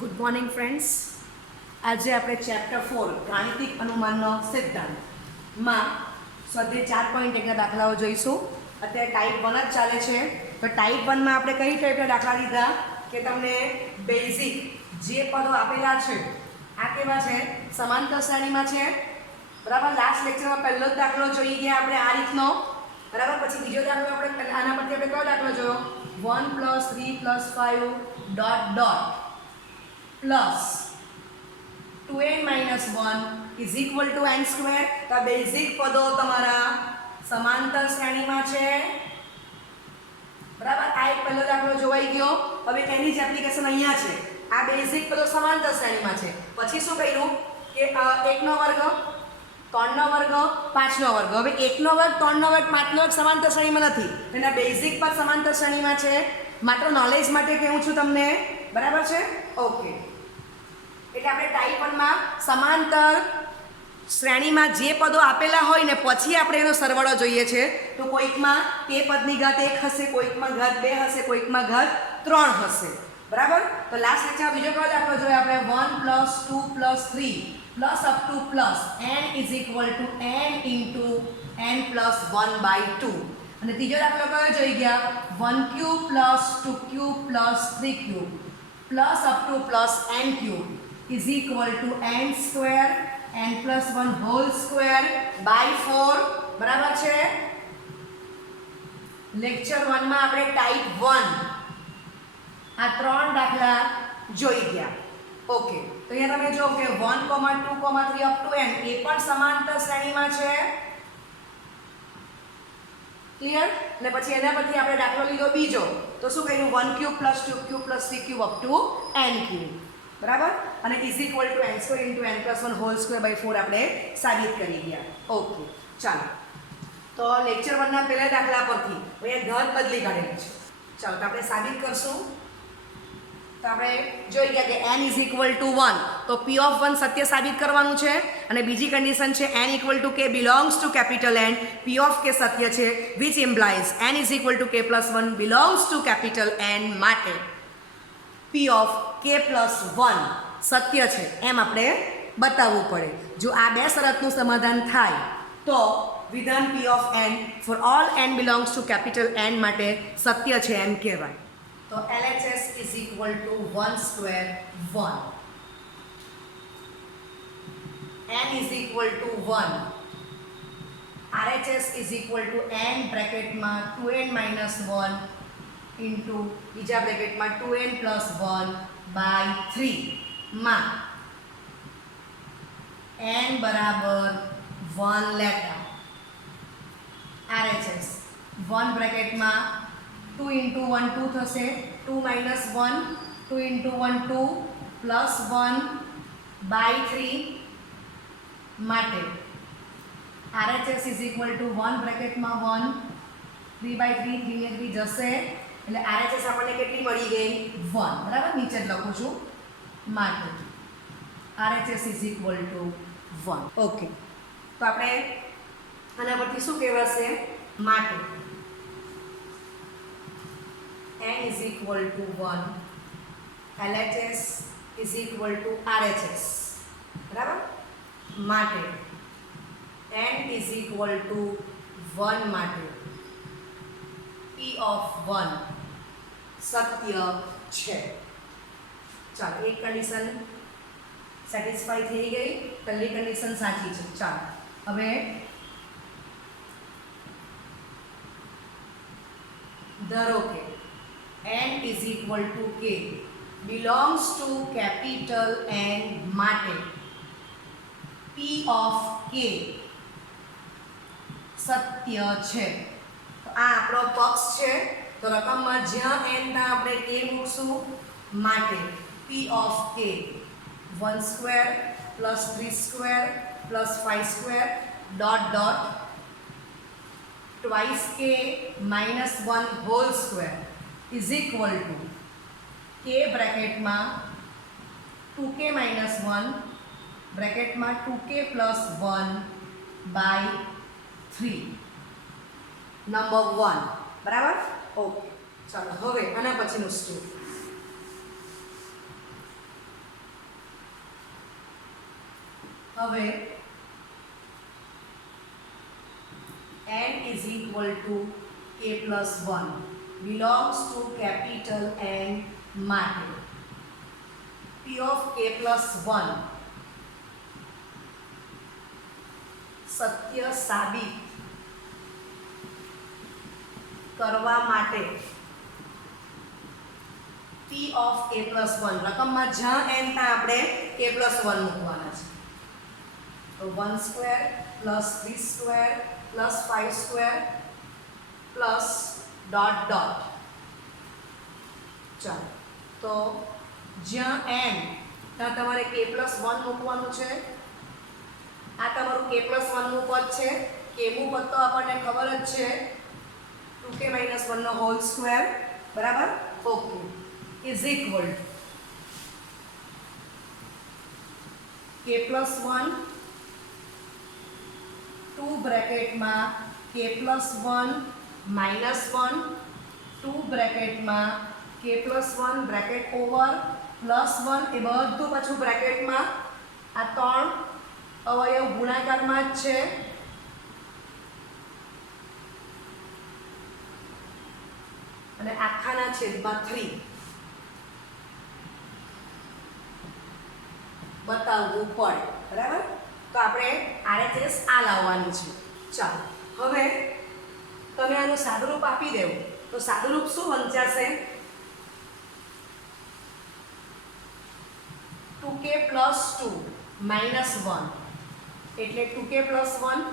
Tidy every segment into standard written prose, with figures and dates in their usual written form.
Good morning friends. આજે આપણે chapter 4 ગાણિતિક અનુમાનનો સિદ્ધાંતમાં સ્વાધ્યાય 4.1ના દાખલાઓ જોઈશું. અત્યારે ટાઈપ 1 જ ચાલે છે. તો ટાઈપ 1માં આપણે કઈ ટાઈપના દાખલા લીધા કે તમને બેઝિક જે પદો આપેલા છે આ કેવા છે, સમાંતર શ્રેણીમાં છે. બરાબર. લાસ્ટ લેક્ચરમાં પહેલો જ દાખલો જોઈ ગયા આપણે આ રીતનો. બરાબર. પછી બીજો દાખલો આપણે આના પરથી આપણે કયો દાખલો જોયો, 1 + 3 + 5 dot dot plus 2n - 1 is equal to n square. તો બેઝિક પદો તમારા સમાંતર શ્રેણીમાં છે. બરાબર. આ એક પહેલો દાખલો જોવાઈ ગયો. હવે એની જ એપ્લિકેશન અહીંયા છે. આ બેઝિક પદો સમાંતર શ્રેણીમાં છે. પછી શું કર્યું કે 1 નો વર્ગ, 3 નો વર્ગ, 5 નો વર્ગ. હવે 1 નો વર્ગ, 3 નો વર્ગ, 5 નો વર્ગ સમાંતર શ્રેણીમાં નથી. એના બેઝિક પદ સમાંતર શ્રેણીમાં છે. માત્ર નોલેજ માટે કહું છું તમને. બરાબર છે? ઓકે. એટલે આપણે ટાઈપ 1માં સમાંતર શ્રેણીમાં જે પદો આપેલા હોય ને પછી આપણે એનો સરવાળો જોઈએ છે. તો કોઈકમાં તે પદની ઘાત 1 હશે, કોઈકમાં ઘાત 2 હશે, કોઈકમાં ઘાત 3 હશે. બરાબર. તો લાસ્ટ લેક્ચરમાં બીજો કયો દાખલો જોયો આપણે, 1 + 2 + 3 plus up to plus n is equal to n into n + 1/2. અને ત્રીજો દાખલો કયો જોઈ ગયા, 1³ + 2³ + 3³ plus up to plus n³ is equal to n square n plus 1 whole square by 4. બરાબર છે. લેક્ચર 1 માં આપણે ટાઈપ 1 આ ત્રણ દાખલા જોઈ ગયા. ઓકે. તો અહીંયા તમે જો કે 1, 2, 3 up to n એ પણ સમાંતર શ્રેણીમાં છે. ક્લિયર. અને પછી એના પરથી આપણે દાખલો લીધો બીજો. તો શું કર્યું, 1³ + 2³ + 3³ up to n³. બરાબર. અને is equal to n square into n + 1 whole square by 4 આપણે સાબિત કરી ગયા. ઓકે. ચાલો. તો લેક્ચર 1 ના પહેલા દાખલા પરથી અહીંયા ઘાત બદલી કાઢેલી છે. ચાલો તો આપણે સાબિત કરશું. તો આપણે જોઈ ગયા કે n ઇઝ ઇક્વલ ટુ 1. તો p ઓફ 1 સત્ય સાબિત કરવાનું છે. અને બીજી કન્ડિશન છે n equal to k belongs to capital N. p of k સત્ય છે, which implies n is equal two k + 1 belongs to capital N માટે p ઓફ k + 1 સત્ય છે એમ આપણે બતાવવું પડે. જો આ બે શરતનું સમાધાન થાય તો વિધાન p of n for all n belongs to capital N માટે સત્ય છે એમ કહેવાય. તો LHS is equal two 1² 1, n is equal to 1, RHS is equal to n બ્રેકેટમાં 2n - 1 into બીજા બ્રેકેટમાં 2n + 1/3 માં n બરાબર 1 લેતા RHS 1 બ્રેકેટમાં 2 × 1 2 થશે, 2 - 1 2 × 1 2 +1/3 માટે RHS ઇઝ ઇક્વલ ટુ 1 બ્રેકેટમાં 1 3/3 3 ને 3 જશે એટલે RHS આપણને કેટલી મળી ગઈ, 1. બરાબર. નીચે જ લખું છું માટે RHS is equal to 1. Okay. તો આપણે આના પરથી શું કહેવાશે, માટે n is equal to 1, LHS is equal two RHS. બરાબર. માટે n ઇઝ ઇક્વલ ટુ 1 માટે p ઓફ 1 સત્ય છે. ચાલો એક કન્ડિશન સેટિસ્ફાઈ થઈ ગઈ, પહેલી કન્ડિશન સાચી છે. ચાલો હવે ધારો કે n is equal two k belongs to capital N માટે p ઓફ k સત્ય છે. તો આ આપણો પક્ષ છે. તો રકમમાં જ્યાં n ત્યાં આપણે k મૂકશું. માટે p of k 1² + 3² + 5² dot dot twice k - 1 whole square is equal to k બ્રેકેટમાં 2k - 1 બ્રેકેટમાં 2k + 1/3 number 1. બરાબર. ઓકે. ચાલો હવે આના પછીનું સ્ટેપ હવે n is equal to k plus 1 belongs to capital N માટે p of k plus 1 સત્ય સાબિત કરવા માટે p of k plus 1 રકમમાં જ્યાં n ત્યાં આપણે k plus 1 મૂકવાના છે તો 1 square plus 3 square plus 5 square plus dot dot ચાલો તો જ્યાં n ત્યાં તમારે k plus 1 મૂકવાનું છે આ તમારું k plus 1 નું પદ છે k નું પદ તો આપણને ખબર જ છે 2k minus 1 નો હોલ સ્ક્વેર બરાબર okay is equal to k plus 1 2 બ્રેકેટમાં k plus 1 minus 1 2 બ્રેકેટમાં k plus 1 bracket over plus 1 એ બધું પાછું બ્રેકેટમાં આ ત્રણ અવયવ ગુણાકારમાં જ છે અને આખાના છેદમાં 3 બતાવવું પડે બરાબર તો આપણે RHS આ લાવવાની છે ચાલો હવે તમે આનું સાદુરૂપ આપી દેવું તો સાદુરૂપ શું વંચાશે 2k plus 2 minus 1 એટલે 2k plus 1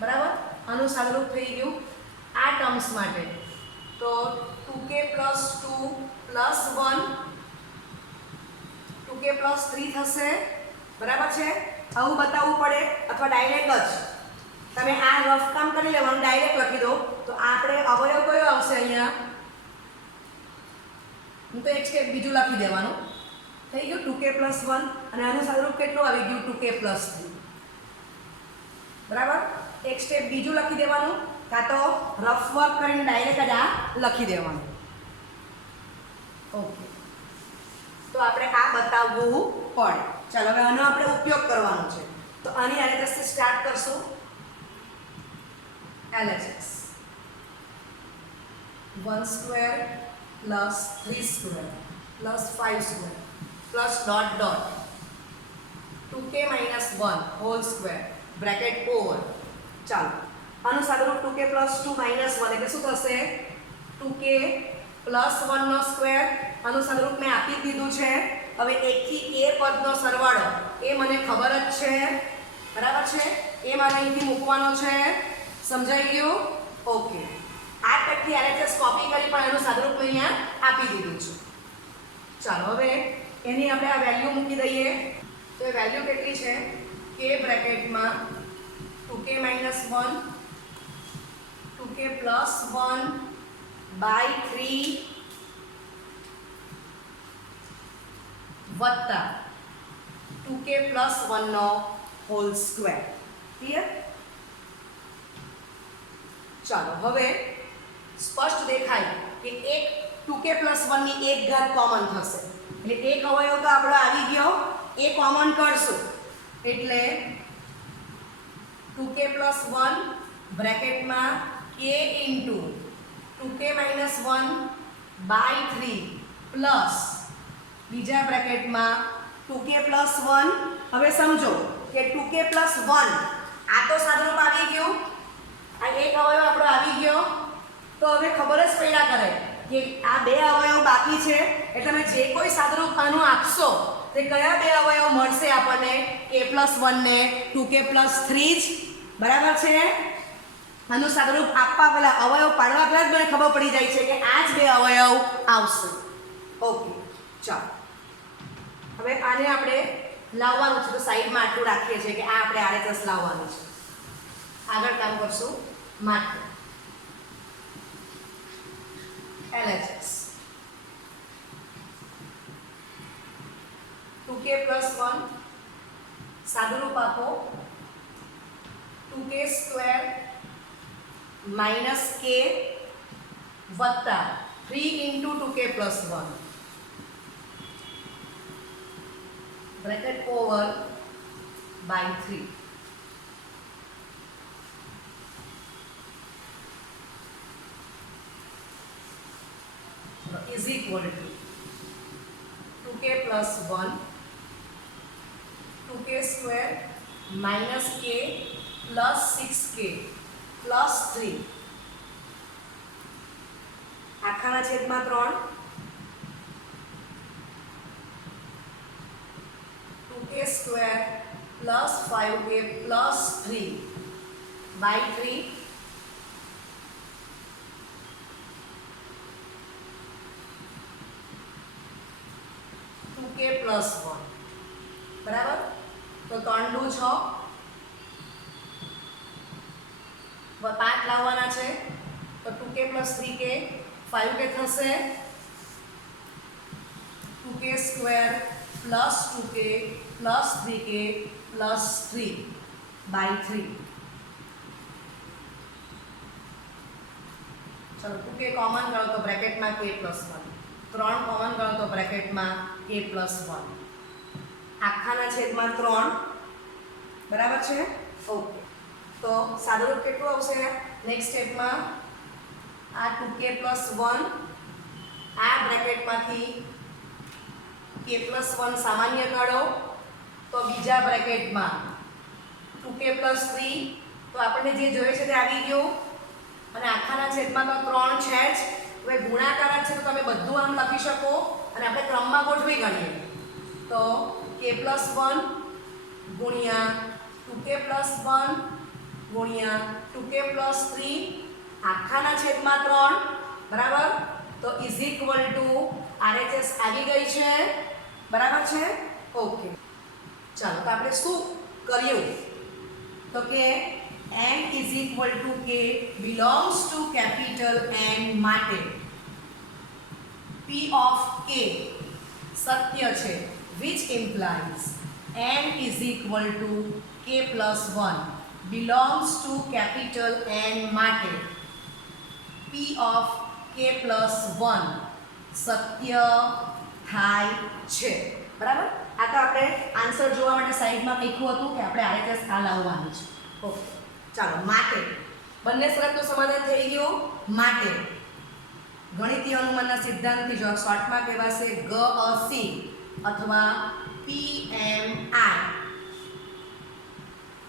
બરાબર આનું સાદુરૂપ થઈ ગયું આ ટર્મ્સ માટે તો 2k plus 2 plus 1 2k plus 3 થશે બરાબર છે આવું બતાવવું પડે અથવા ડાયરેક્ટ જ તમે આ રફ કામ કરી લેવાનું ડાયરેક્ટ લખી દો તો આપણે અવયવ કયો આવશે અહીંયા હું તો એક સ્ટેપ બીજું લખી દેવાનું થઈ ગયું 2k plus 1 અને આનું સાદુરૂપ કેટલું આવી ગયું 2k plus 3 બરાબર એક સ્ટેપ બીજું લખી દેવાનું કાં તો રફ વર્ક કરીને ડાયરેક્ટ જ આ લખી દેવાનું ઓકે તો આપણે આ બતાવવું પડે ચાલો હવે આનો આપણે ઉપયોગ કરવાનો છે તો આની RHS થી સ્ટાર્ટ કરશું LHS 1 square plus 3 square plus 5 square plus dot dot 2k minus 1 whole square bracket over ચાલો આનું સાદુરૂપ 2k plus 2 minus 1 એટલે શું થશે 2k plus 1 નો સ્ક્વેર આનું સાદુરૂપ મેં આપી દીધું છે હવે 1 થી k પદનો સરવાળો એ મને ખબર જ છે બરાબર છે એ મારે અહીંથી મૂકવાનો છે સમજાઈ ગયું ઓકે આ ટકથી RHS કોપી કરી પણ એનું સાદુરૂપ મેં અહીંયા આપી દીધું છે ચાલો હવે એની આપણે આ વેલ્યુ મૂકી દઈએ તો એ વેલ્યુ કેટલી છે k બ્રેકેટમાં 2k minus 1 2k plus 1 by 3 વત્તા 2k plus 1 નો હોલ સ્ક્વેર ક્લિયર ચાલો હવે સ્પષ્ટ દેખાય કે એક 2k plus 1 ની એક ઘાત કોમન થશે એટલે એક અવયવ તો આપણો આવી ગયો એ કોમન કરશું એટલે 2k plus 1 બ્રેકેટમાં k into 2k minus 1 by 3 plus બીજા બ્રેકેટમાં 2k plus 1 હવે સમજો કે 2k plus 1 આ તો સાદુરૂપ આવી ગયું આ એક અવયવ આપણો આવી ગયો તો હવે ખબર જ પડ્યા કરે કે આ બે અવયવ બાકી છે એટલે તમે જે કોઈ સાદુરૂપ આનું આપશો તે કયા બે અવયવ મળશે આપણને k plus 1 ને 2k plus 3 જ બરાબર છે આનું સાદુરૂપ આપવા પહેલા અવયવ પાડવા પહેલા જ મને ખબર પડી જાય છે કે આ જ બે અવયવ આવશે ઓકે ચાલો હવે આને આપણે લાવવાનું છે તો સાઈડમાં આટલું રાખીએ છીએ કે આ આપણે RHS લાવવાનું છે આગળ કામ કરશું માટે LHS 2k plus 1 સાદુરૂપ આપો 2k સ્ક્વેર minus k વત્તા 3 into 2k plus 1 bracket over by 3 is equal to 2k plus 1 2k square minus k plus 6k plus 3 આખાના છેદમાં 3 2k square plus 5k plus 3 by 3 2k plus 1 બરાબર તો 3 દુ 6 5 લાવવાના છે તો 2k plus 3k 5k થશે 2k square plus 2k plus 3k plus 3 by 3 ચલો 2k common કરો તો બ્રેકેટમાં k plus 1 3 કોમન કરો તો બ્રેકેટમાં k plus 1 આખાના છેદમાં 3 બરાબર છે ઓકે તો સાદુરૂપ કેટલું આવશે નેક્સ્ટ સ્ટેપમાં આ 2k plus 1 આ બ્રેકેટમાંથી k plus 1 સામાન્ય કાઢો તો બીજા બ્રેકેટમાં 2k plus 3 તો આપણને જે જોઈએ છે તે આવી ગયું અને આખાના છેદમાં તો 3 છે જ હવે ગુણાકાર છે તો તમે બધું આમ લખી શકો અને આપણે ક્રમમાં ગોઠવી ગણીએ તો k plus 1 ગુણ્યા 2k plus 1 ગુણ્યા 2k plus 3 આખાના છેદમાં 3 બરાબર તો ઇઝ ઇક્વલ ટુ RHS આવી ગઈ છે બરાબર છે ઓકે ચાલો તો આપણે શું કર્યું તો કે n is equal to k belongs to capital N માટે p of k સત્ય છે which implies n is equal to k plus 1 belongs to capital N માટે p of k plus 1 સત્ય થાય છે બરાબર આ તો આપણે આન્સર જોવા માટે સાઈડમાં લખ્યું હતું કે આપણે RHS આ લાવવાનું છે ઓકે ચાલો માટે બંને શરતનું સમાધાન થઈ ગયું માટે ગણિતીય અનુમાનના સિદ્ધાંતથી જો શોર્ટમાં કહેવાશે GAC અથવા PMI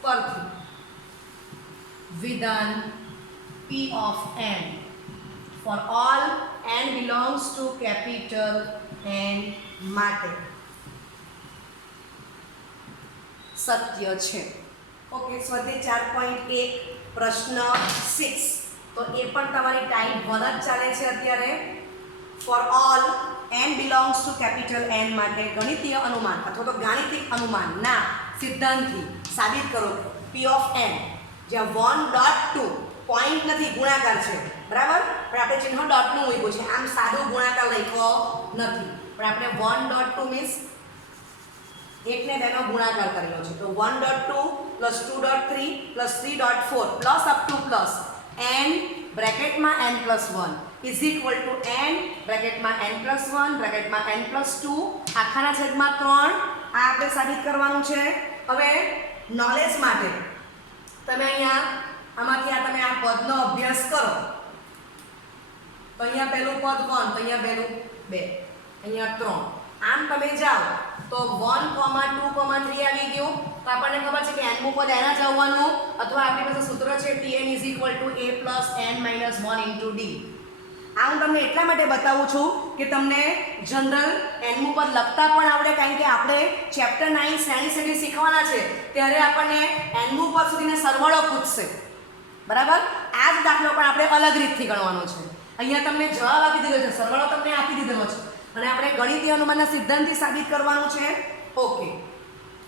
પરથી વિધાન P of n for all n belongs to capital N માટે સત્ય છે ઓકે સ્વાધ્યાય 4.1 પ્રશ્ન 6 તો એ પણ તમારી ટાઈપ 1 જ ચાલે છે અત્યારે for all n belongs to capital N માટે ગણિતીય અનુમાન અથવા તો ગાણિતિક અનુમાનના સિદ્ધાંતથી સાબિત કરો P of n જ્યાં 1.2 પોઈન્ટ નથી ગુણાકાર છે બરાબર પણ આપણે ચિહ્ન ડોટનું મૂક્યું છે આમ સાદો ગુણાકાર લખ્યો નથી પણ આપણે 1.2 મીન્સ એકને તેનો ગુણાકાર કરેલો છે તો 1.2 plus 2.3 plus 3.4 plus up to plus n બ્રેકેટમાં n plus 1 is equal to n બ્રેકેટમાં n plus 1 બ્રેકેટમાં n plus 2 આખાના છેદમાં 3 આ આપણે સાબિત કરવાનું છે હવે નોલેજ માટે તમે અહીંયા આમાંથી તમે આ પદનો અભ્યાસ કરો તો અહીંયા પહેલું પદ 1 તો અહીંયા પહેલું 2 અહીંયા 3 આમ તમે જાઓ તો 1, 2, 3 આવી ગયું તો આપણને ખબર છે કે n મું પદ એના જ આવવાનું અથવા આપણી પાસે સૂત્ર છે Tn a n - 1 * d આ હું તમને એટલા માટે બતાવું છું કે તમને જનરલ n મું પદ લખતા પણ આવડે કારણ કે આપણે ચેપ્ટર 9 શ્રેણી સેટી શીખવાના છે ત્યારે આપણને n મું પદ સુધીને સરવાળો પૂછશે બરાબર આ જ દાખલો પણ આપણે અલગ રીતથી ગણવાનો છે અહીંયા તમને જવાબ આપી દીધો છે સરવાળો તમને આપી દીધો છે અને આપણે ગણિતીય અનુમાનના સિદ્ધાંતથી સાબિત કરવાનું છે ઓકે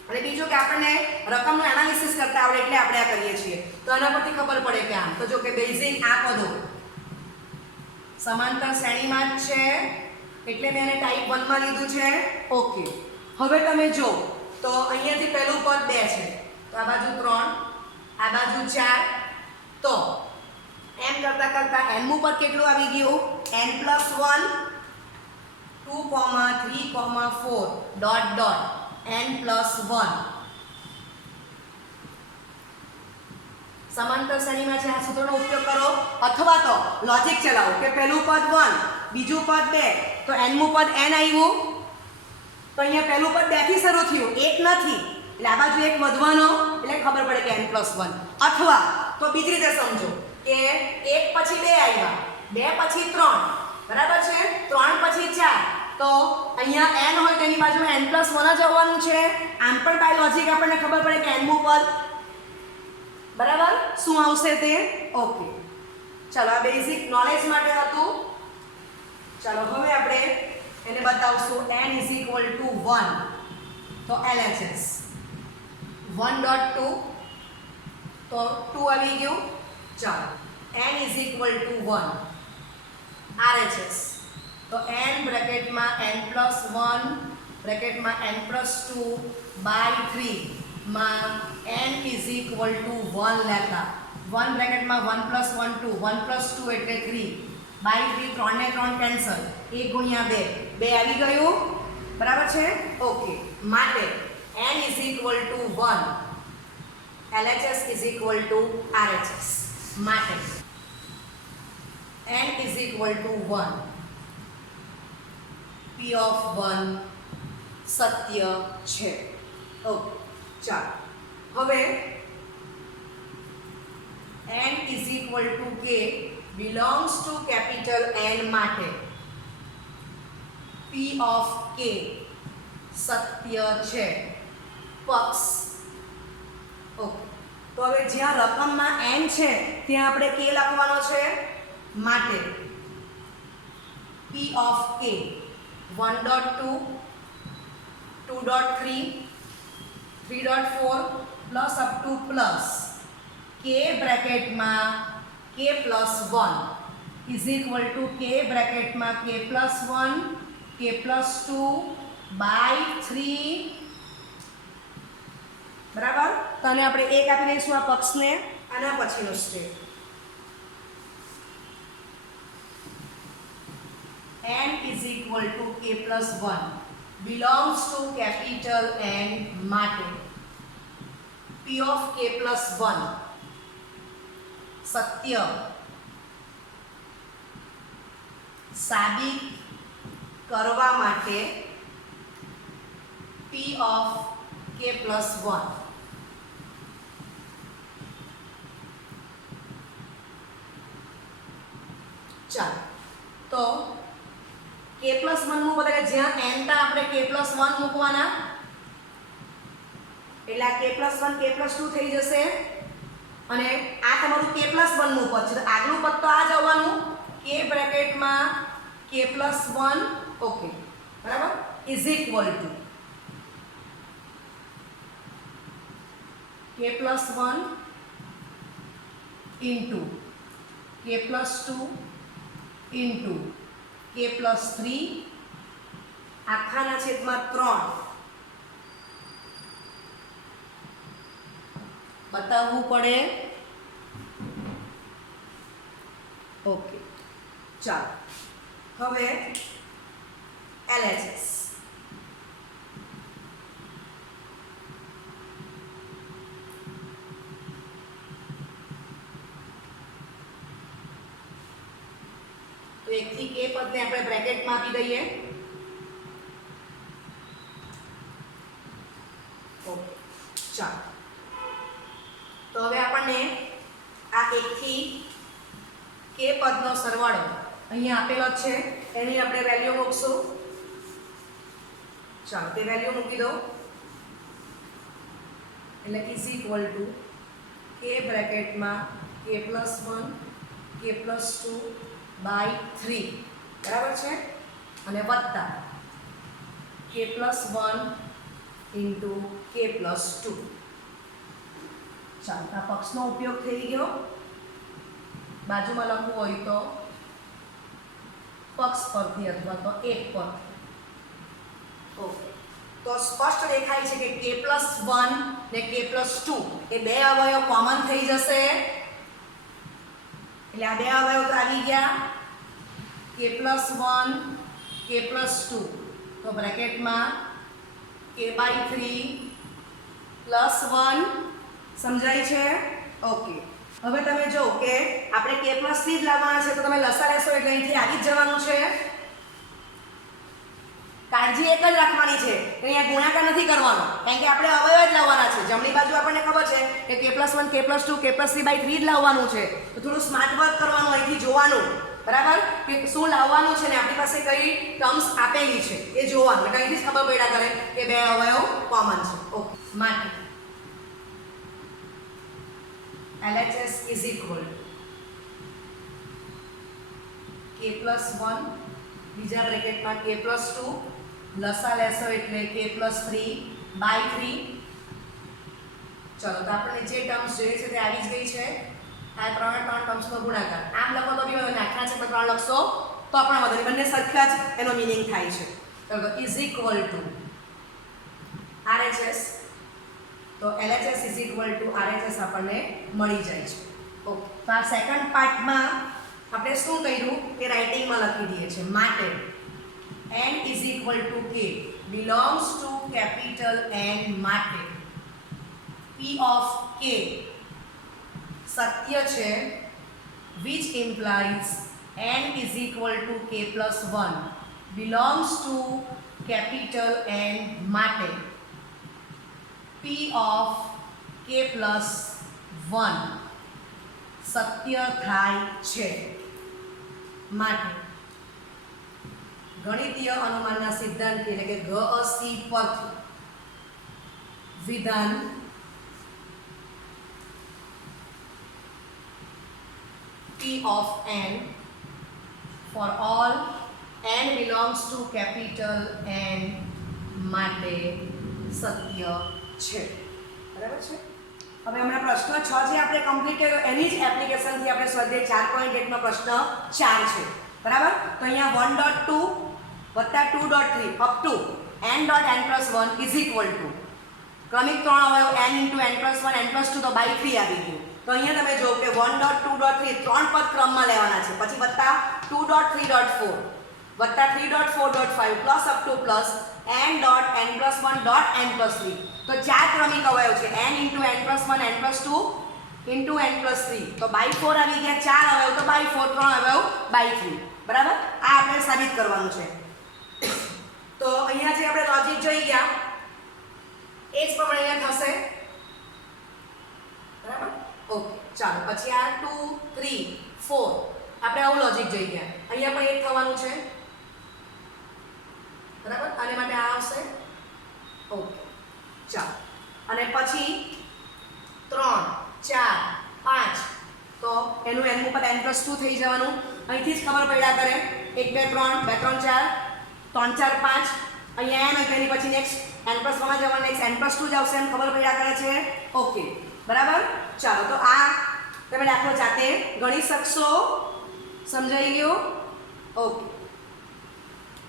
અને બીજું કે આપણને રકમનું એનાલિસિસ કરતા આવડે એટલે આપણે આ કરીએ છીએ તો આના પરથી ખબર પડે કે આમ તો જો કે બેઝિક આ પદો સમાંતર શ્રેણીમાં જ છે એટલે મેં એને ટાઈપ 1 માં લીધું છે ઓકે હવે તમે જો તો અહીંયાથી પહેલું પદ 2 છે તો આ બાજુ 3 આ બાજુ 4 તો એમ કરતા કરતા n મું પદ કેટલું આવી ગયું n + 1 2, 3, 4 ... n + 1 સમાંતર શ્રેણીમાં છે આ સૂત્રનો ઉપયોગ કરો અથવા તો લોજિક ચલાવો કે પહેલું પદ 1 બીજું પદ 2 તો nમું પદ n આવ્યું તો અહીંયા પહેલું પદ 2 થી શરૂ થયું 1 નથી એટલે આ બાજુ 1 વધવાનો એટલે ખબર પડે કે n+1 અથવા તો બીજી રીતે સમજો કે 1 પછી 2 આવ્યા 2 પછી 3 બરાબર છે 3 પછી 4 તો અહીંયા n હોય તેની બાજુમાં n+1 જ આવવાનું છે આમ પણ બાય લોજિક આપણને ખબર પડે કે nમું પદ બરાબર શું આવશે તે ઓકે ચાલો આ બેઝિક નોલેજ માટે હતું ચાલો હવે આપણે એને બતાવશું n = 1 તો LHS 1.2 તો 2 આવી ગયું ચાલો n = 1 RHS તો n બ્રેકેટમાં n+1 બ્રેકેટમાં n+2 બાય 3 માં n = 1 લેતા 1 બ્રેકેટમાં 1+1 2 1+2 એટલે 3 બાય 3 3 ને 3 કેન્સલ 1 ગુણ્યા 2 2 આવી ગયું બરાબર છે ઓકે માટે n = 1 LHS = RHS માટે n = 1 P of 1 સત્ય છે ઓકે ચાલો હવે n = k belongs to capital N માટે P of k સત્ય છે પક્ષ ઓકે તો હવે જ્યાં રકમમાં n છે ત્યાં આપણે k લખવાનો છે માટે P of k 1.2 2.3 3.4 plus up to plus k બ્રેકેટમાં k+1 = k બ્રેકેટમાં k+1 k+2 બાય 3 બરાબર તો આને આપણે 1 આપી દઈશું આ પક્ષને આના પછીનો step n = k+1 belongs to capital N માટે P of k+1 સત્ય સાબિત કરવા માટે P of k+1 ચાલો તો k+1 નું બદલે જ્યાં n તા આપણે k+1 મૂકવાના એટલે આ k+1 k+2 થઈ જશે અને આ તમારું k+1 નું પદ છે તો આગલું પદ તો આ જ આવવાનું k બ્રેકેટમાં k+1 ઓકે બરાબર = k+1 into k+2 into k+3 આખાના છેદમાં 3 બતાવવું પડે ઓકે ચાલો હવે LHS તો 1 થી k પદને આપણે બ્રેકેટમાં આપી દઈએ ઓકે ચાલો તો હવે આપણને આ 1 થી k પદનો સરવાળો અહીંયા આપેલો છે એની આપણે વેલ્યુ મૂકશું ચાલો તે વેલ્યુ મૂકી દો એટલે = k બ્રેકેટમાં k+1 k+2 બાય 3 બરાબર છે અને વત્તા k+1 into k+2 ચાલો આ પક્ષનો ઉપયોગ થઈ ગયો બાજુમાં લખવું હોય તો પક્ષ પરથી અથવા તો એક પરથી ઓકે તો સ્પષ્ટ દેખાય છે કે k+1 ને k+2 એ બે અવયવ કોમન થઈ જશે એટલે આ બે અવયવ તો આવી ગયા k+1 k+2 તો બ્રેકેટમાં k/3 +1 સમજાય છે ઓકે હવે તમે જો કે આપણે k + 3 જ લાવવાના છે તો તમે લસા લેશો એટલે અહીંથી આવી જ જવાનું છે. કાળજી એક જ રાખવાની છે કે અહીંયા ગુણાકાર નથી કરવાનો કારણ કે આપણે અવયવ જ લાવવાના છે. જમણી બાજુ આપણને ખબર છે કે k + 1 k + 2 k + 3/3 જ લાવવાનું છે. તો થોડું સ્માર્ટ વર્ક કરવાનું, અહીંથી જોવાનું બરાબર કે શું લાવવાનું છે ને આપણી પાસે કઈ ટર્મ્સ આપેલી છે એ જોવાનું એટલે અહીંથી જ ખબર પડ્યા કરે કે બે અવયવ કોમન છે. ઓકે, માટે LHS is equal k + 1 બીજા બ્રેકેટમાં k + 2 લસા લેશો એટલે k + 3/3. ચલો તો આપણને જે ટર્મ્સ જોઈએ છે તે આવી જ ગઈ છે. આ ત્રણ ટર્મ્સનો ગુણાકાર આમ લખો તો બી નાખના છે પણ ત્રણ લખશો તો આપણા વધે બંને સરખા જ એનો મીનિંગ થાય છે. ચલો ઇઝ ઇક્વલ ટુ RHS, તો LHS is equal two RHS આપણને મળી જાય છે. ઓકે, તો આ સેકન્ડ પાર્ટમાં આપણે શું કર્યું કે રાઇટિંગમાં લખી દઈએ છીએ. માટે n is equal two k belongs to capital N માટે P ઓફ k સત્ય છે which implies n is equal to k + 1 belongs to capital N માટે P of k + 1 સત્ય થાય છે. માટે ગણિતીય અનુમાનના સિદ્ધાંત એટલે કે GSI પરથી વિધાન P of n for all n belongs to capital N માટે સત્ય છે. બરાબર છે. હવે હમણાં પ્રશ્ન 6 જે આપણે કમ્પ્લીટ કર્યો એની જ એપ્લિકેશનથી આપણે સ્વાધ્યાય 4.1 નો પ્રશ્ન 4 છે. બરાબર, તો અહીંયા 1.2 + 2.3 up to n.n+1 is equal two ક્રમિક ત્રણ અવયવ n × n+1 n+2 તો બાય 3 આવી ગયું. તો અહીંયા તમે જો કે 1.2.3 ત્રણ પદ ક્રમમાં લેવાના છે, પછી વત્તા 2.3.4 વત્તા 3.4.5 plus up to plus n.n+1.n+3 તો ચાર ક્રમિક અવયવ છે n × n+1 n+2 × n+3 તો બાય 4 આવી ગયા. ચાર અવયવ તો બાય 4, ત્રણ અવયવ બાય 3. બરાબર, આ આપણે સાબિત કરવાનું છે. તો અહીંયા જે આપણે લોજિક જોઈ ગયા એ જ પ્રમાણે અહીંયા થશે. બરાબર, ઓકે. ચાલો પછી આ 2 3 4 આપણે આવું લોજિક જોઈ ગયા. અહીંયા પણ એક થવાનું છે. બરાબર, આને માટે આ આવશે. ઓકે, ચાલો. અને પછી 3 4 5 તો એનું n ઉપર n+2 થઈ જવાનું. અહીંથી જ ખબર પડ્યા કરે 1 2 3 2 3 4 3 4 5 અહીંયા n હોય તેની પછી નેક્સ્ટ n+1 માં જવાનું, નેક્સ્ટ n+2 જ આવશે એમ ખબર પડ્યા કરે છે. ઓકે, બરાબર. ચાલો તો આ તમે દાખલો જાતે ગણી શકશો. સમજાઈ ગયું? ઓકે,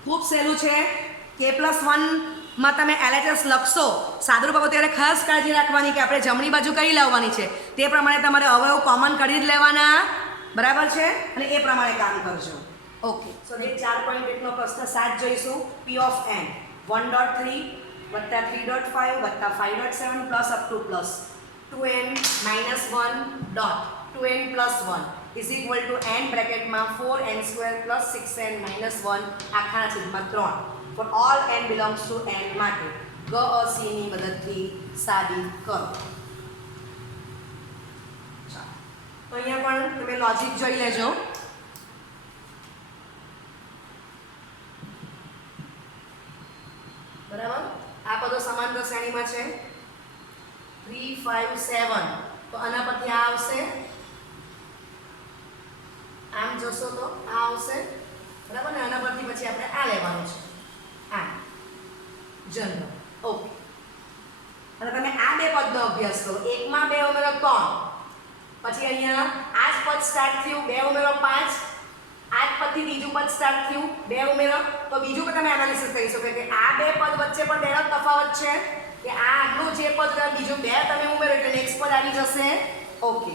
ખૂબ સહેલું છે. k + 1 માં તમે LHS લખશો સાદુરૂપ ત્યારે ખાસ કાળજી રાખવાની કે આપણે જમણી બાજુ કઈ લાવવાની છે તે પ્રમાણે તમારે અવયવ કોમન કરી જ લેવાના. બરાબર છે, અને એ પ્રમાણે કામ કરજો. ઓકે, સો એ 4.1 નો પ્રશ્ન 7 જોઈશું. P of n 1.3 + 3.5 + 5.7 plus up to plus 2n - 1 dot 2n + 1 is equal to n બ્રેકેટમાં 4n² + 6n - 1 આખા છેદમાં 3 for all n belongs to n માટે GSI ની મદદથી સાબિત કરો. તો અહીંયા પણ તમે લોજિક જોઈ લેજો. બરાબર, આ પદો સમાંતર શ્રેણીમાં છે 3 5 7 તો આના પરથી આ આવશે. આમ જોશો તો આ આવશે. બરાબર ને, આના પરથી પછી આપણે આ લેવાનું છે. આ જનરલ. ઓકે, અને તમે આ બે પદનો અભ્યાસ કરો. એકમાં 2 ઉમેરો 3, પછી અહીંયા આ જ પદ સ્ટાર્ટ થયું 2 ઉમેરો 5, આ જ પદથી બીજું પદ સ્ટાર્ટ થયું 2 ઉમેરો. તો બીજું પણ તમે એનાલિસિસ કરી શકો કે આ બે પદ વચ્ચે પણ તેનો તફાવત છે કે આ આટલું જે પદ બીજું 2 તમે ઉમેરો એટલે નેક્સ્ટ પદ આવી જશે. ઓકે,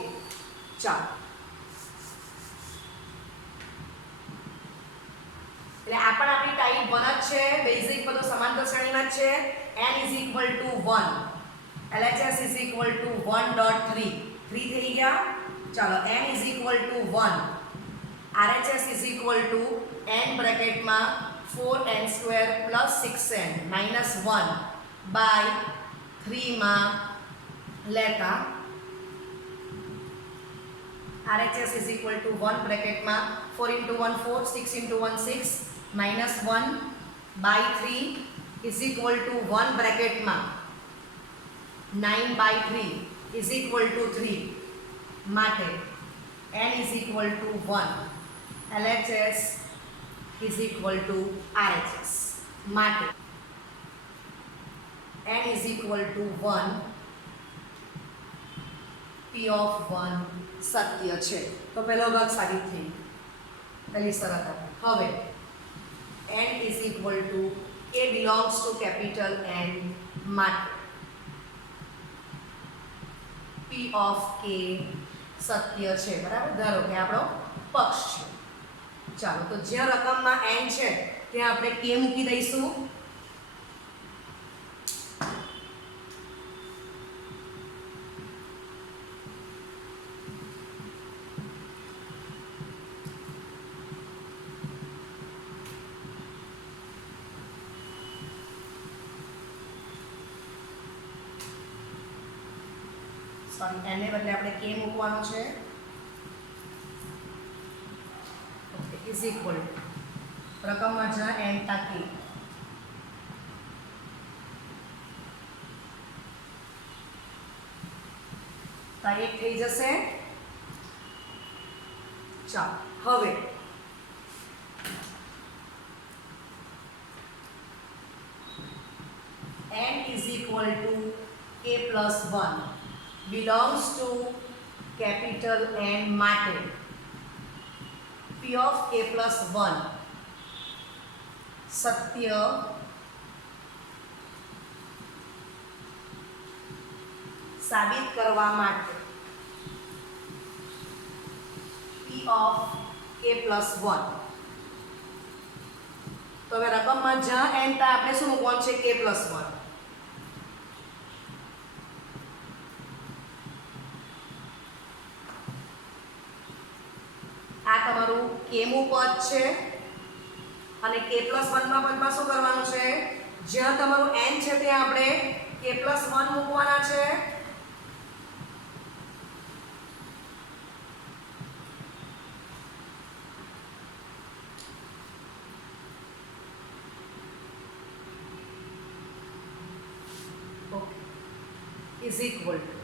ચાલો. એટલે આ પણ આપણી ટાઈપ 1 જ છે. બેઝિક પદો સમાંતર શ્રેણીમાં જ છે. n = 1, LHS = 1.3 3 થઈ ગયા. ચાલો n is equal to 1, RHS is equal to n બ્રેકેટમાં 4n² plus 6n minus 1 by 3 માં લેતા RHS is equal to 1 બ્રેકેટમાં 4 into 1 4 6 into 1 6 minus 1 by 3 is equal to 1 બ્રેકેટમાં 9 by 3 is equal to 3 માટે n is equal to 1, LHS is equal to RHS માટે n is equal to 1, P of 1 સત્ય છે. તો પહેલો ભાગ સાબિત થઈ પહેલી શરત હવે n is equal to k belongs to capital N માટે P of k સત્ય છે. બરાબર, ધારો કે આપણો પક્ષ છે. ચાલો તો જ્યાં રકમમાં n છે ત્યાં આપણે k મૂકી દઈશું. સોરી n ને બદલે આપણે k મૂકવાનો છે. ઓકે ઇઝ ઇક્વલ રકમમાં જ્યાં n તા k તો એક થઈ જશે. ચાલો હવે n is equal to k plus 1 belongs to capital N માટે P of k plus 1 સત્ય સાબિત કરવા માટે P of k plus 1. તો હવે રકમમાં જ્યાં n તા આપણે શું મૂકવાનું છે? k plus 1. આ તમારું કેમું પદ છે અને k plus 1 માં પદમાં શું કરવાનું છે? જ્યાં તમારું n છે ત્યાં આપણે k plus 1 મૂકવાના છે. is equal to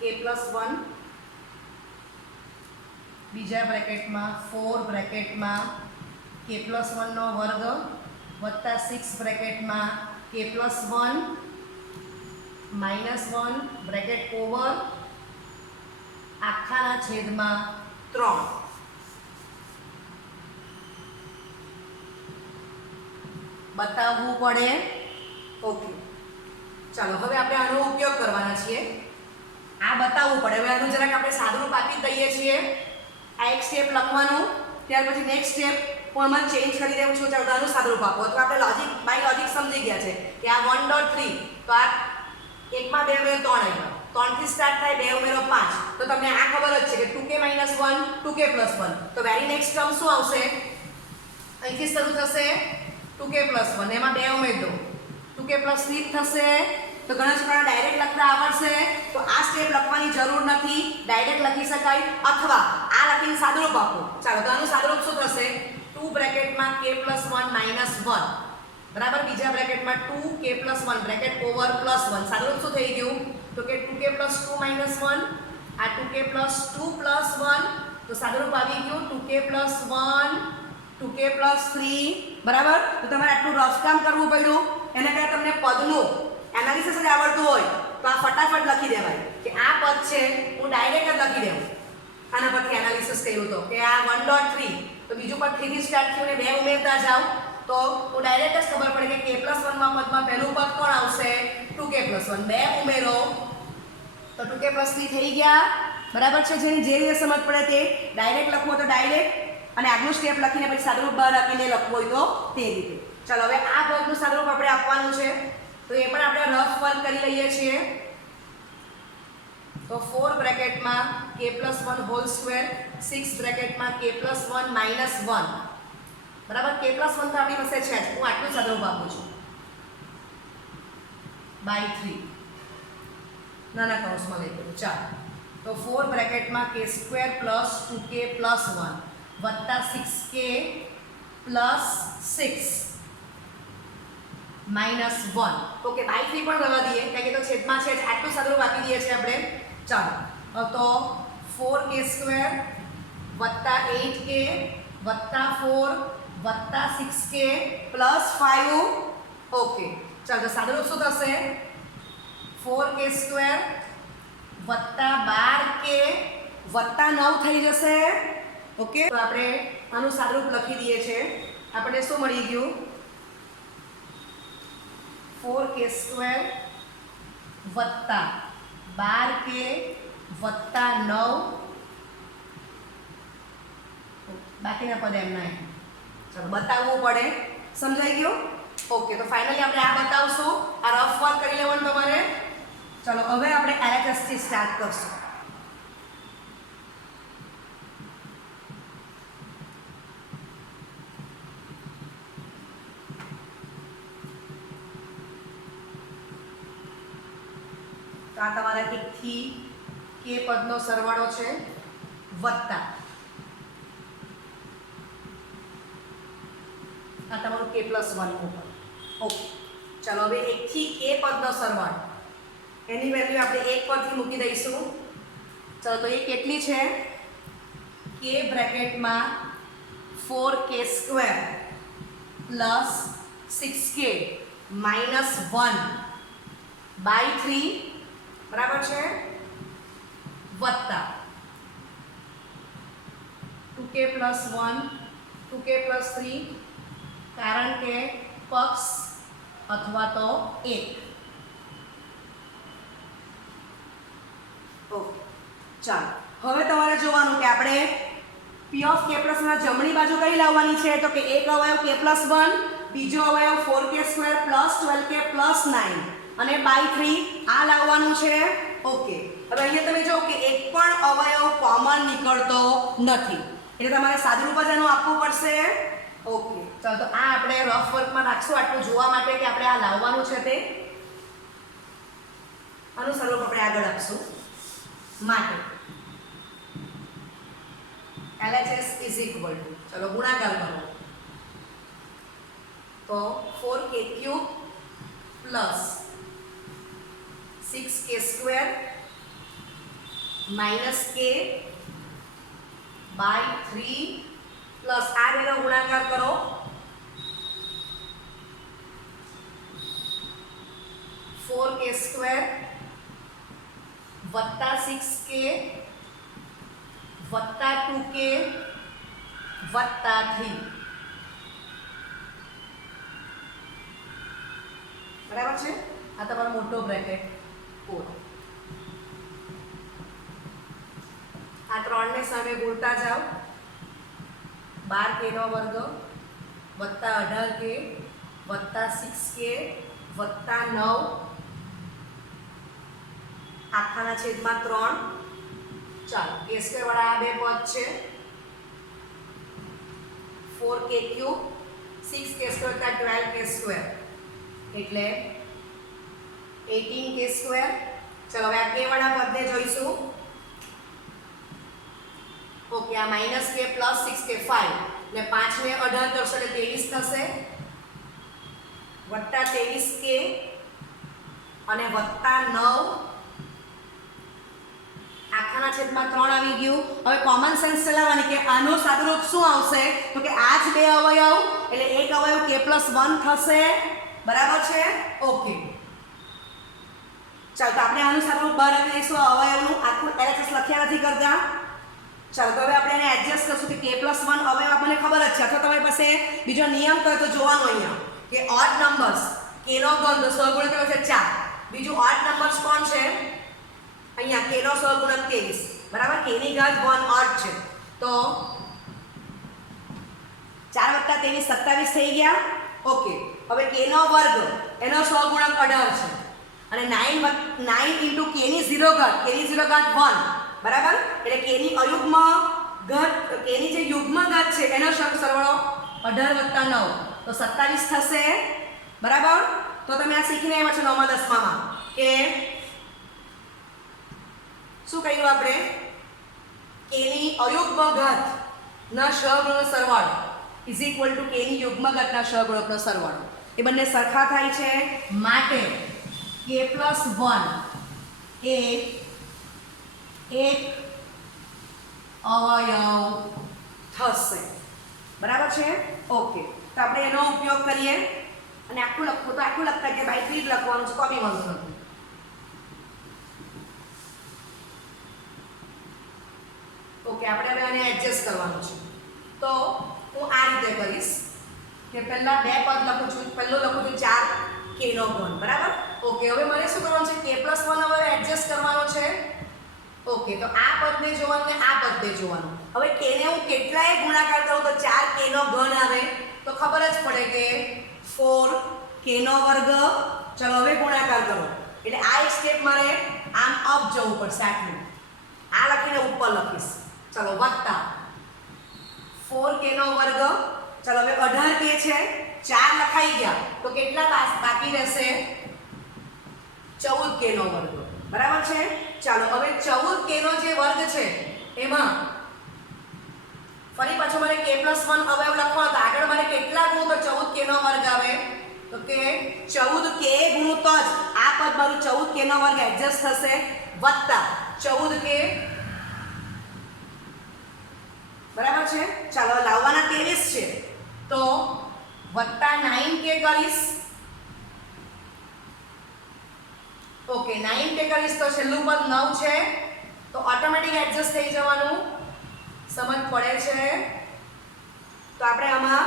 k plus 1 બીજા બ્રેકેટમાં 4 બ્રેકેટમાં k plus 1 નો વર્ગ વત્તા 6 બ્રેકેટમાં k plus 1 minus 1 bracket over આખાના છેદમાં 3 બતાવવું પડે. ઓકે ચાલો હવે આપણે આનો ઉપયોગ કરવાના છીએ. આ બતાવવું પડે. હવે આનું જરાક આપણે સાદુરૂપ આપી દઈએ છીએ. આ એક સ્ટેપ લખવાનું, ત્યાર પછી નેક્સ્ટ સ્ટેપ ફોર્મમાં ચેન્જ કરી દેવું છું. ચાલો આનું સાદુરૂપ આપો તો આપણે લોજિક બાય લોજિક સમજી ગયા છે કે આ 1.3 તો આ 1 માં 2 ઉમેરો 3 આવ્યા, 3 થી સ્ટાર્ટ થાય 2 ઉમેરો 5. તો તમને આ ખબર જ છે કે 2k - 1 2k + 1. તો વેરી નેક્સ્ટ ટર્મ શું આવશે? અહીંથી શરૂ થશે 2k + 1 એમાં 2 ઉમેરી દો 2k + 3 થશે. તો ઘણા છોકરાને ડાયરેક્ટ લખતા આવડશે તો આ સ્ટેપ લખવાની જરૂર નથી, ડાયરેક્ટ લખી શકાય અથવા આ લખીને સાદુરૂપ આપો. ચાલો તો આનું સાદુરૂપ શું થશે? 2 બ્રેકેટમાં k + 1 - 1 બરાબર, બીજા બ્રેકેટમાં 2k + 1 બ્રેકેટ ઓવર +1. સાદુરૂપ શું થઈ ગયું? તો કે 2k + 2 - 1 આ 2k + 2 + 1 તો સાદુરૂપ આવી ગયું 2k + 1 2k + 3 બરાબર. તો તમારે આટલું રફ કામ કરવું પડ્યું. એના કારણે તમને પદનું એનાલિસિસ જ આવડતું હોય તો આ ફટાફટ લખી દેવાય કે આ પદ છે હું ડાયરેક્ટ જ લખી દઉં. આના પરથી એનાલિસિસ કર્યું તો કે આ 1.3 તો બીજું પદ 3 થી સ્ટાર્ટ થયું ને 2 ઉમેરતા જાવ તો હું ડાયરેક્ટ જ ખબર પડે કે k + 1 માં પદમાં પહેલું પદ કોણ આવશે? 2k + 1. 2 ઉમેરો તો 2k + 3 થઈ ગયા બરાબર છે. જેને જે રીતે સમજ પડે તે ડાયરેક્ટ લખવું તો ડાયરેક્ટ અને આગલું સ્ટેપ લખીને પછી સાદુરૂપ બહાર આપીને લખવું હોય તો તે રીતે. ચાલો હવે આ ભાગનું સાદુરૂપ આપણે આપવાનું છે તો એ પણ આપણે રફ વર્ક કરી લઈએ છીએ. તો 4 બ્રેકેટમાં k + 1 હોલ સ્ક્વેર, 6 બ્રેકેટમાં k + 1 માઇનસ 1, બરાબર. k + 1 તો આપણી પાસે છે જ, હું આટલું સાદું આપું છું, બાય 3 નાના કૌંસમાં લઈ લઉં. ચાલો, તો 4 બ્રેકેટમાં k² + 2k + 1 વત્તા 6k + 6 માઇનસ 1. ઓકે, બાય 3 પણ રહેવા દઈએ, કારણ કે તો છેદમાં છે જ, આટલું સાદું આપી દઈએ છીએ આપણે. ચાલો, તો 4k² વત્તા 8k વત્તા 4 વત્તા 6k + 5. ઓકે, ચાલો, તો સાદું શું થશે? 4k² વત્તા 12k વત્તા 9 થઈ જશે. ઓકે, તો આપણે આનું સાદું લખી દઈએ છીએ. આપણે શું મળી ગયું? 4k² વત્તા 12k વત્તા 9, બાકીના પદ એમના એમ. ચાલો, બતાવવું પડે, સમજાઈ ગયું? ઓકે, તો ફાઇનલી આપણે આ બતાવશું. આ રફ વર્ક કરી લેવાનું તમારે. ચલો, હવે આપણે LHS થી સ્ટાર્ટ કરશું. તો આ તમારા 1 થી k પદનો સરવાળો છે, વત્તા આ તમારું k + 1 નું પદ. ઓકે, ચાલો, હવે 1 થી k પદનો સરવાળો, એની વેલ્યુ આપણે 1 પરથી મૂકી દઈશું. ચાલો, તો એ કેટલી છે? k બ્રેકેટમાં 4k² + 6k minus 1 by 3, બરાબર છે, વત્તા 2k + 1 2k + 3, કારણ કે પક્ષ અથવા તો 1. ઓકે, ચાલો, હવે તમારે જોવાનું કે આપણે p ઓફ k + 1 જમણી બાજુ કઈ લાવવાની છે? તો કે એક અવયવ k + 1, બીજો અવયવ 4k² + 12k + 9 અને બાય 3 આ લાવવાનું છે. ઓકે, હવે અહીંયા તમે જો કે એક પણ અવયવ કોમન નીકળતો નથી, એટલે તમારે સાદુરૂપ જ આનું આપવું પડશે. ઓકે, ચાલો, તો આ આપણે રફ વર્કમાં નાખશું, આટલું જોવા માટે કે આપણે આ લાવવાનું છે તે. આનું સ્વરૂપ આપણે આગળ આપશું. માટે LHS = ચલો ગુણાકાર કરો, તો 4k³ + 6k² minus k by 3 plus આ બેનો ગુણાકાર કરો, 4k² વત્તા 6k વત્તા 2k વત્તા 3, બરાબર છે. આ તમારો મોટો બ્રેકેટ પૂરો. આ 3 ને સામે ગુણતા જાઓ, 12k² વત્તા 18k વત્તા 6k વત્તા 9 આખાના છેદમાં 3. ચાલો, k² વાળા આ બે પદ છે, 4k³ 6k² વત્તા 12k², એટલે 18k². ચલો, હવે આ k વાળા પદને જોઈશું. ઓકે, આ -k + 6k 5 ને 5 ને 18 કરશો એટલે 23 થશે, વત્તા 23k અને વત્તા 9 આખાના છેદમાં 3 આવી ગયું. હવે કોમન સેન્સ ચલાવવાની કે આનો સાદુરૂપ શું આવશે? તો કે આ જ બે અવયવ, એટલે એક અવયવ k + 1 થશે, બરાબર છે. ઓકે, ચાલો, તો આપણે આનું સાદુરૂપ બહાર આપી દઈશું. અવયવનું આખું LHS લખ્યા નથી કરતા. ચાલો, તો હવે આપણે એને એડજસ્ટ કરશું કે k + 1 અવયવ આપણને ખબર જ છે, અથવા તમારી પાસે બીજો નિયમ કહે તો જોવાનું અહીંયા કે ઓડ નંબર્સ k નો ઘન સહગુણક છે 4, બીજું ઓડ નંબર્સ કોણ છે? અહીંયા k નો સહગુણક 23, બરાબર. k ની ઘાત 1 ઓડ છે, તો 4 + 23 27 થઈ ગયા. ઓકે, હવે k નો વર્ગ એનો સહગુણક 18 છે, અને 9 ઇન્ટુ કેની 0 ઘાત, કેની 0 ઘાત 1, બરાબર? એટલે કેની અયુગ્મ ઘાત, કેની જે યુગ્મ ઘાત છે એનો સરવાળો 18 + 9 તો 27 થશે, બરાબર? તો તમે આ શીખીને આવ્યા છો 9મા 10મામાં કે શું કર્યું આપણે? કેની અયુગ્મ ઘાત ના સહગુણકનો સરવાળો ઇઝ ઇક્વલ ટુ કેની યુગ્મ ઘાતના સહગુણકનો સરવાળો. એ બંને સરખા થાય છે માટે k + 1 એ એક અવયવ થશે, બરાબર છે? ઓકે, તો આપણે એનો ઉપયોગ કરીએ અને આખું લખવું તો આખું લખતા કે બાય 3 જ લખવાનું છે, કોપી વાંધો નથી. ઓકે, આપણે હવે આને એડજસ્ટ કરવાનું છે. તો હું આ રીતે કરીશ કે પહેલા બે પદ લખું છું. પહેલું લખું છું 4k નો ઘન, બરાબર? ઓકે, હવે મને શું કરવાનું છે? k + 1 હવે એડજસ્ટ કરવાનો છે. ઓકે, તો આ પદને જોવાનું ને આ પદને જોવાનું. હવે k ને હું કેટલાય ગુણાકાર કરું તો 4k નો ઘન આવે તો ખબર જ પડે કે 4k નો વર્ગ. ચલો હવે ગુણાકાર કરો એટલે આ એક સ્ટેપ મારે આમ અપ જવું પડશે, આટલું આ લખીને ઉપર લખીશ. ચલો વત્તા 4k નો વર્ગ. ચલો હવે 18k છે, 4 લખાઈ ગયા તો કેટલા બાકી રહેશે? 14k નો વર્ગ, બરાબર છે? ચાલો હવે 14k નો જે વર્ગ છે એમાં ફરી પાછો મને k + 1 અવયવ લખવાનો તો આગળ મને કેટલા ગુણ તો 14k નો વર્ગ આવે તો કે 14k ગુણ તો જ આ પદ મારું 14k નો વર્ગ એડજસ્ટ થશે વત્તા 14k, બરાબર છે? ચાલો લાવવાના 23 છે તો વત્તા 9k કરીશ. ઓકે, 9k કરીશ તો છેલ્લું પદ 9 છે તો ઓટોમેટિક એડજસ્ટ થઈ જવાનું, સમજ પડે છે? તો આપણે આમાં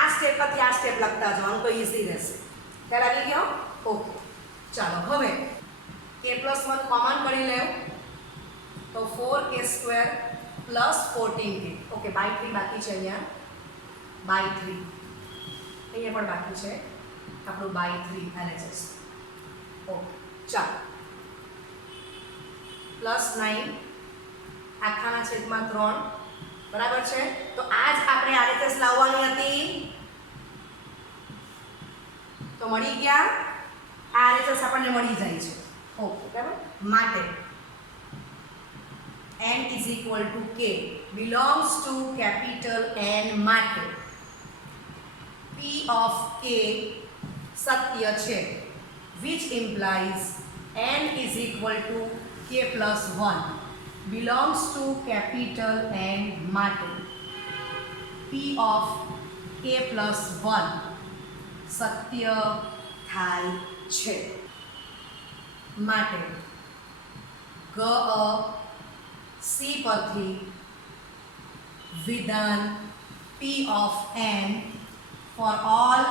આ સ્ટેપ પરથી આ સ્ટેપ લખતા જવાનું તો ઈઝી રહેશે. ખ્યાલ આવી ગયો? ઓકે, ચાલો હવે k + 1 કોમન કરી લેવ તો 4k² + 14k. ઓકે, બાય 3 બાકી છે, અહીંયા બાય 3 અહીંયા પણ બાકી છે આપણું બાય 3 LHS. ઓકે, ચાલો +9 આખાના છેદમાં 3, બરાબર છે? તો આજ આપણે RHS લાવવાની હતી તો મળી ગયા. આ RHS આપણને મળી જાય છે. ઓકે, બરાબર? માટે n = k belongs to capital N માટે p of k સત્ય છે, which implies n = k + 1 belongs to capital N માટે p of k + 1 સત્ય થાય છે. માટે ગ c પરથી વિધાન p of n for all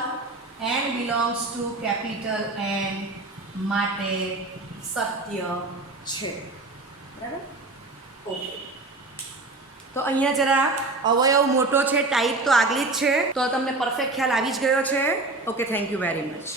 n belongs to capital N માટે સત્ય છે, બરાબર? ઓકે, તો અહીંયા જરા અવયવ મોટો છે, ટાઈપ તો આગલી જ છે, તો તમને પરફેક્ટ ખ્યાલ આવી જ ગયો છે. Okay, thank you very much.